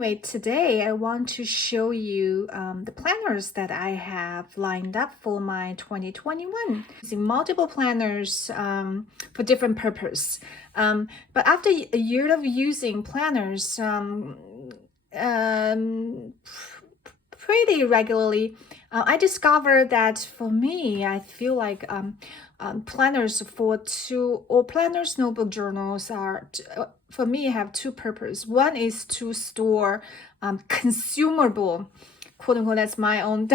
Anyway, today I want to show you the planners that I have lined up for my 2021. Using multiple planners for different purpose. But after a year of using planners um, pretty regularly, I discovered that for me, I feel like planners planners notebook journals are for me have two purposes. One is to store consumable, quote unquote, that's my own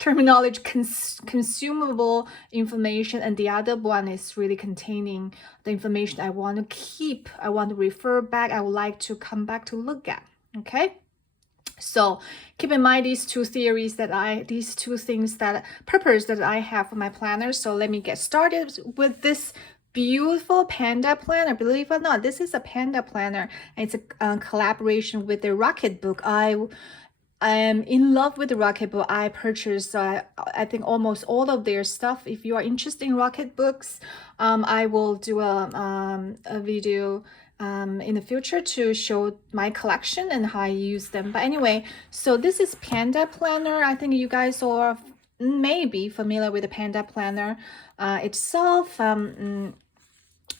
terminology, consumable information, and the other one is really containing the information I want to keep, I want to refer back, I would like to come back to look at. Okay, so keep in mind these two things that I have for my planner. So let me get started with this beautiful Panda planner. Believe it or not, this is a Panda planner. It's a collaboration with the Rocketbook. I am in love with the Rocketbook. I purchased, I think, almost all of their stuff. If you are interested in Rocketbooks, I will do a video in the future to show my collection and how I use them. But anyway, so this is Panda Planner. I think you guys are maybe familiar with the Panda Planner itself.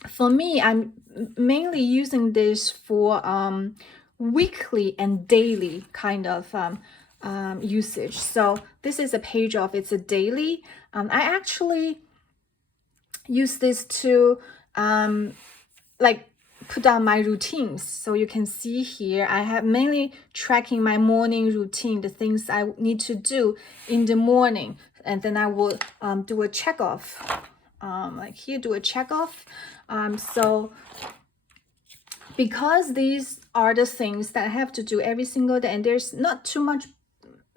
For me, I'm mainly using this for weekly and daily kind of usage. So this is a page of it's a daily. I actually use this to like put down my routines. So you can see here, I have mainly tracking my morning routine, the things I need to do in the morning. And then I will do a check off. Like here, do a check off. So because these are the things that I have to do every single day, and there's not too much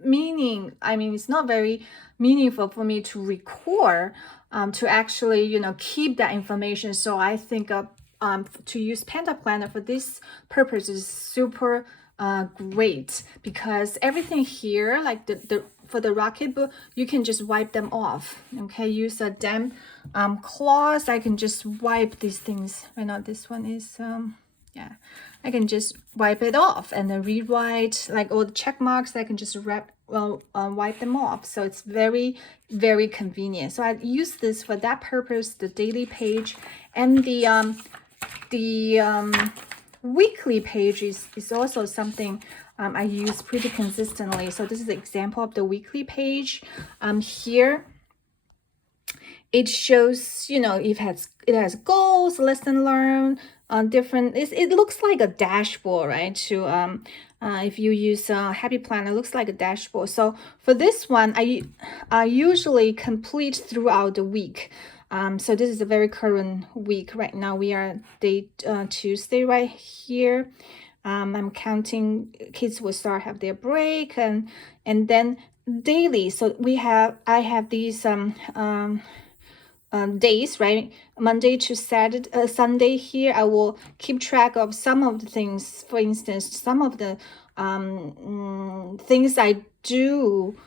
meaning. I mean, it's not very meaningful for me to record, to actually, keep that information. So I think to use Panda Planner for this purpose is super great, because everything here, like for the Rocketbook, you can just wipe them off. Okay, use a damp cloth. I can just wipe these things. Right now, this one is yeah, I can just wipe it off and then rewrite, like all the check marks. I can just wipe them off. So it's very, very convenient. So I use this for that purpose, the daily page, and the weekly page is also something I use pretty consistently. So this is an example of the weekly page. Here it shows, it has goals, lesson learned, different. It looks like a dashboard, right? To if you use Happy Planner, it looks like a dashboard. So for this one, I usually complete throughout the week. So this is a very current week right now. We are day Tuesday right here. I'm counting kids will have their break, and then daily. So I have these days, right? Monday to Saturday, Sunday here, I will keep track of some of the things. For instance, some of the things I do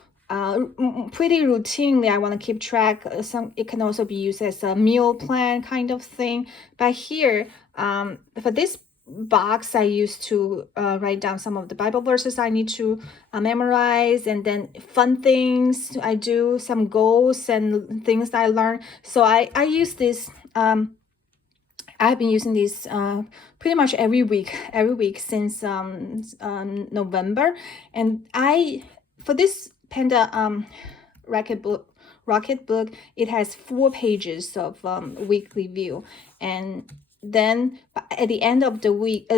pretty routinely. I want to keep track. It can also be used as a meal plan kind of thing. But here, for this box, I used to write down some of the Bible verses I need to memorize, and then fun things I do, some goals and things I learn. So I use this. I've been using this pretty much every week since November, and for this Panda Rocketbook, it has 4 pages of weekly view, and then at the end of the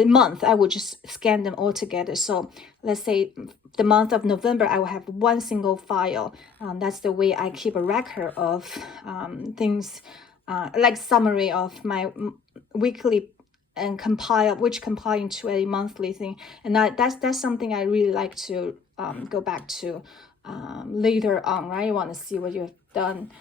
month, I will just scan them all together. So let's say the month of November, I will have one single file. That's the way I keep a record of things, like summary of my weekly, and compile into a monthly thing. And that's something I really like to go back to later on, right? You want to see what you've done,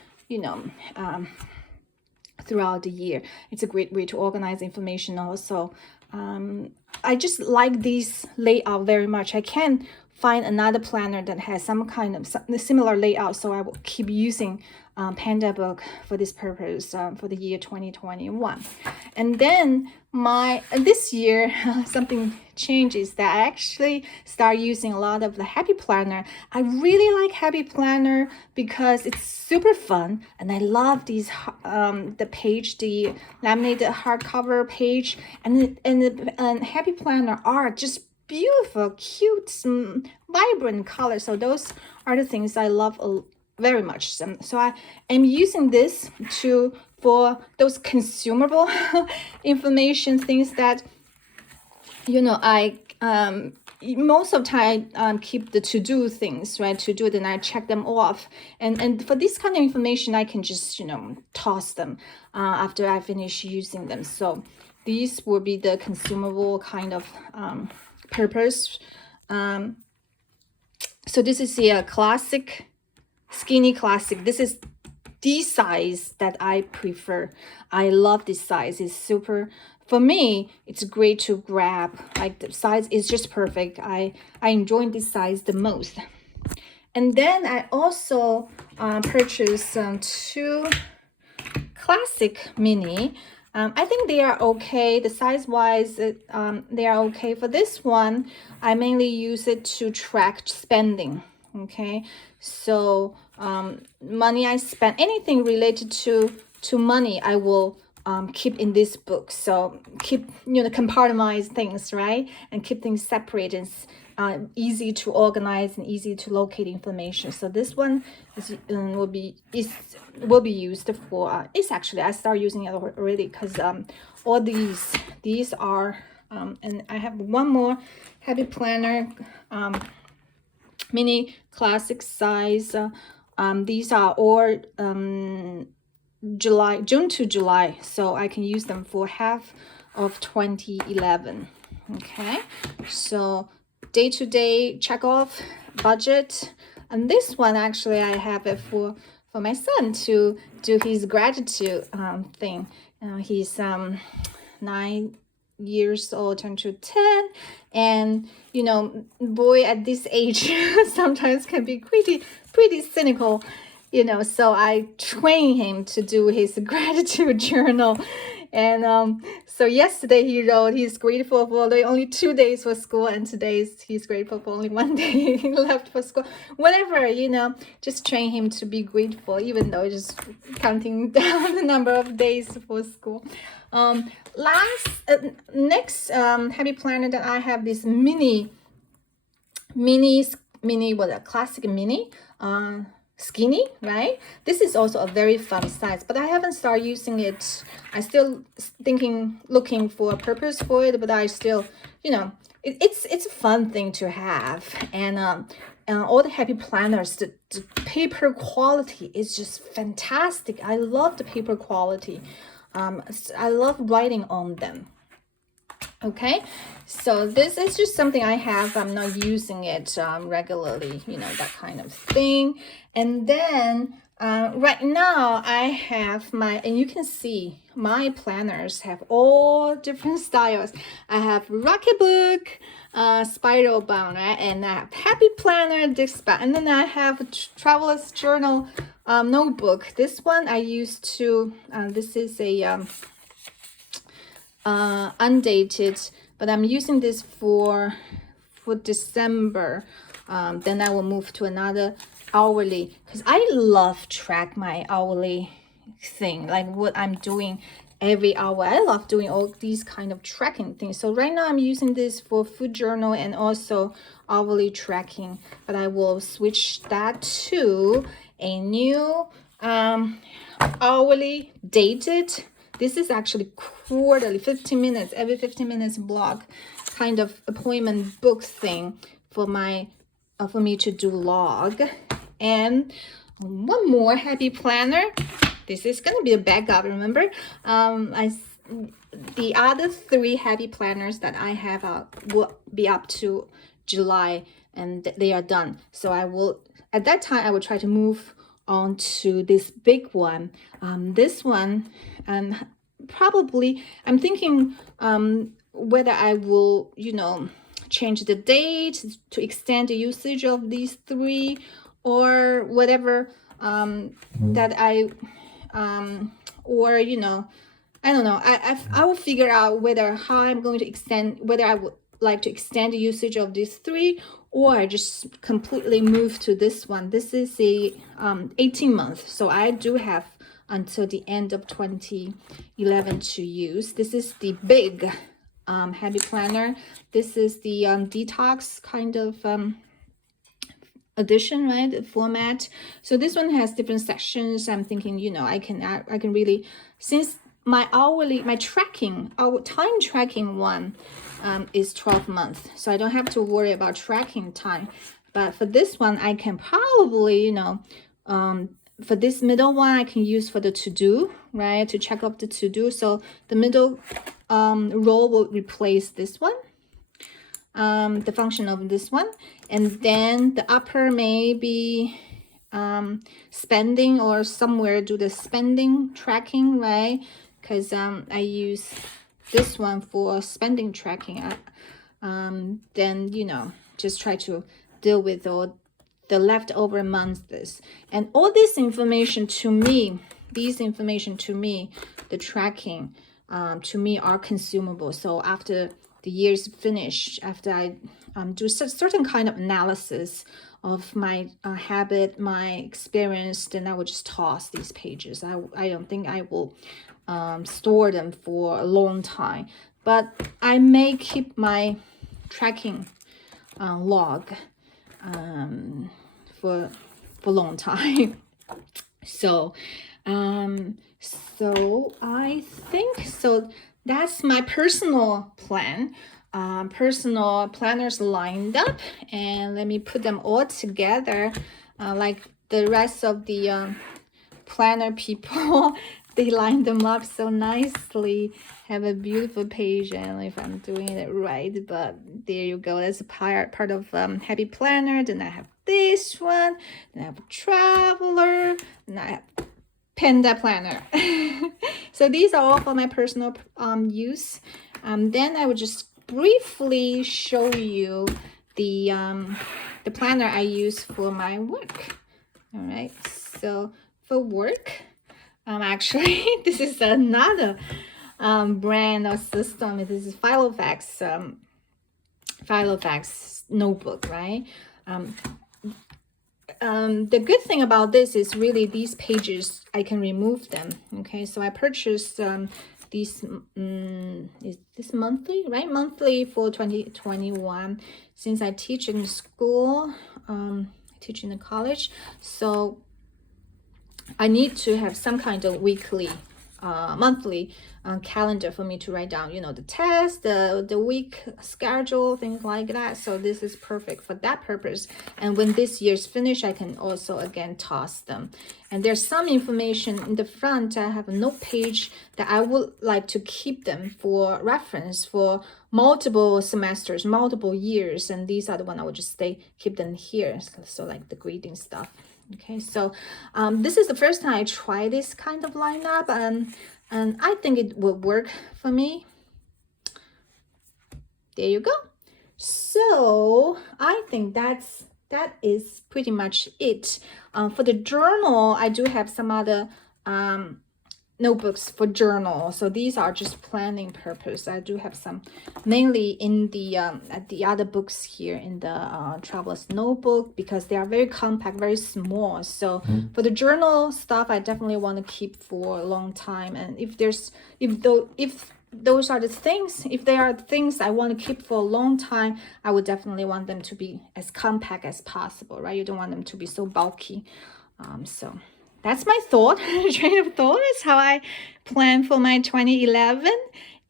throughout the year. It's a great way to organize information also. I just like this layout very much. I can find another planner that has some kind of similar layout, so I will keep using Panda book for this purpose for the year 2021. And then this year something changes that I actually start using a lot of the Happy Planner. I really like Happy Planner because it's super fun, and I love these the page, the laminated hardcover page, and Happy Planner art, just beautiful, cute, vibrant colors. So those are the things I love very much. So I am using this for those consumable information, things that I most of the time keep the to-do things, right? To do it, and I check them off. And for this kind of information, I can just toss them after I finish using them. So these will be the consumable kind of purpose. So this is a classic, skinny classic. This is the size that I prefer. I love this size. It's super, for me, it's great to grab. Like, the size is just perfect. I enjoy this size the most. And then I also purchased two classic mini. I think they are okay. The size wise, they are okay. For this one, I mainly use it to track spending. Okay, so money I spend, anything related to money, I will keep in this book. So keep compartmentalize things, right, and keep things separate and easy to organize and easy to locate information. So this one is will be used for. It's actually, I start using it already, because all these are and I have one more Happy Planner. Mini classic size. These are all June to July, so I can use them for half of 2011. Okay, so day-to-day check off budget. And this one, actually, I have it for my son to do his gratitude thing. He's 9 years old, turned to 10, and boy at this age sometimes can be pretty cynical, so I train him to do his gratitude journal. And so yesterday he wrote he's grateful for the only 2 days for school, and today he's grateful for only 1 day left for school. Whatever, just train him to be grateful, even though just counting down the number of days for school. Next Happy Planner that I have, this mini, what a classic mini, skinny, right? This is also a very fun size, but I haven't started using it. I still looking for a purpose for it, but I still, it's a fun thing to have. And all the Happy Planners, the paper quality is just fantastic. I love the paper quality. I love writing on them. Okay, so this is just something I have. I'm not using it regularly, that kind of thing. And then right now I have and you can see my planners have all different styles. I have Rocketbook, spiral bound, right? And I have Happy Planner, dispatch, and then I have a Traveler's Journal notebook. This one I used to. This is a undated, but I'm using this for December. Then I will move to another hourly, because I love track my hourly thing, like what I'm doing every hour. I love doing all these kind of tracking things. So right now I'm using this for food journal and also hourly tracking, but I will switch that to a new hourly dated. This is actually quarterly, 15 minutes, every 15 minutes block kind of appointment book thing for me to do log. And one more Happy Planner. This is going to be a backup, remember? The other 3 Happy Planners that I have will be up to July, and they are done. So I will, at that time, I will try to move on to this big one. This one, probably, I'm thinking whether I will, change the date to extend the usage of these 3, or whatever that I or you know, I don't know. I will figure out whether how I'm going to extend, whether I would like to extend the usage of these 3, or just completely move to this one. This is a 18 month, so I do have until the end of 2011 to use. This is the big heavy planner. This is the Detox kind of edition, right? The format. So this one has different sections. I'm thinking, you know, I can really, since my tracking, our time tracking one is 12 months, so I don't have to worry about tracking time. But for this one, I can probably, you know, for this middle one, I can use for the to-do, right? To check off the to-do. So the middle row will replace this one, the function of this one. And then the upper may be spending, or somewhere do the spending tracking, right? Because I use this one for spending tracking. Then, you know, just try to deal with all the leftover months. And all this information to me, the tracking to me are consumable. So after the year's finished, after I do certain kind of analysis of my habit, my experience, then I would just toss these pages. I don't think I will store them for a long time, but I may keep my tracking log for a long time. So so I think so. That's my personal plan. Personal planners lined up, and let me put them all together like the rest of the planner people. They lined them up so nicely, have a beautiful page. I don't know if I'm doing it right, but there you go. That's a part of Happy Planner. Then I have this one, then I have a Traveler, and I have Panda Planner. So these are all for my personal use. Then I would just briefly show you the planner I use for my work. All right, so for work, actually this is another brand or system. This is Filofax notebook, right? The good thing about this is really these pages, I can remove them. Okay, so I purchased these is this monthly, right? Monthly for 2021, since I teach in school, teach in the college, so I need to have some kind of weekly, monthly calendar for me to write down, you know, the test, the week schedule, things like that. So this is perfect for that purpose. And when this year's finished, I can also again toss them. And there's some information in the front. I have a note page that I would like to keep them for reference for multiple semesters, multiple years. And these are the one I would just keep them here. So like the grading stuff. Okay, so this is the first time I try this kind of lineup, and I think it will work for me. There you go. So I think that is pretty much it. For the journal, I do have some other notebooks for journal. So these are just planning purpose. I do have some mainly in the other books here in the traveler's notebook, because they are very compact, very small. So for the journal stuff, I definitely want to keep for a long time. And if those are the things, if they are things I want to keep for a long time, I would definitely want them to be as compact as possible, right? You don't want them to be so bulky. So that's my train of thought is how I plan for my 2011.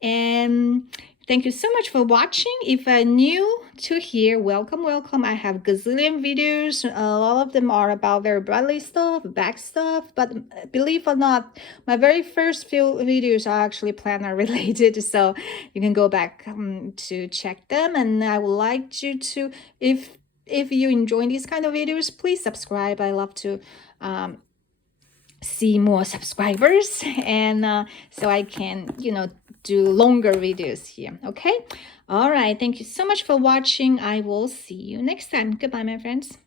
And thank you so much for watching. If you're new to here, welcome. I have gazillion videos. A lot of them are about very Bradley stuff, back stuff. But believe it or not, my very first few videos are actually planner related. So you can go back to check them. And I would like you to, if you enjoy these kind of videos, please subscribe. I love to see more subscribers, and so I can, you know, do longer videos here. Okay. All right. Thank you so much for watching. I will see you next time. Goodbye, my friends.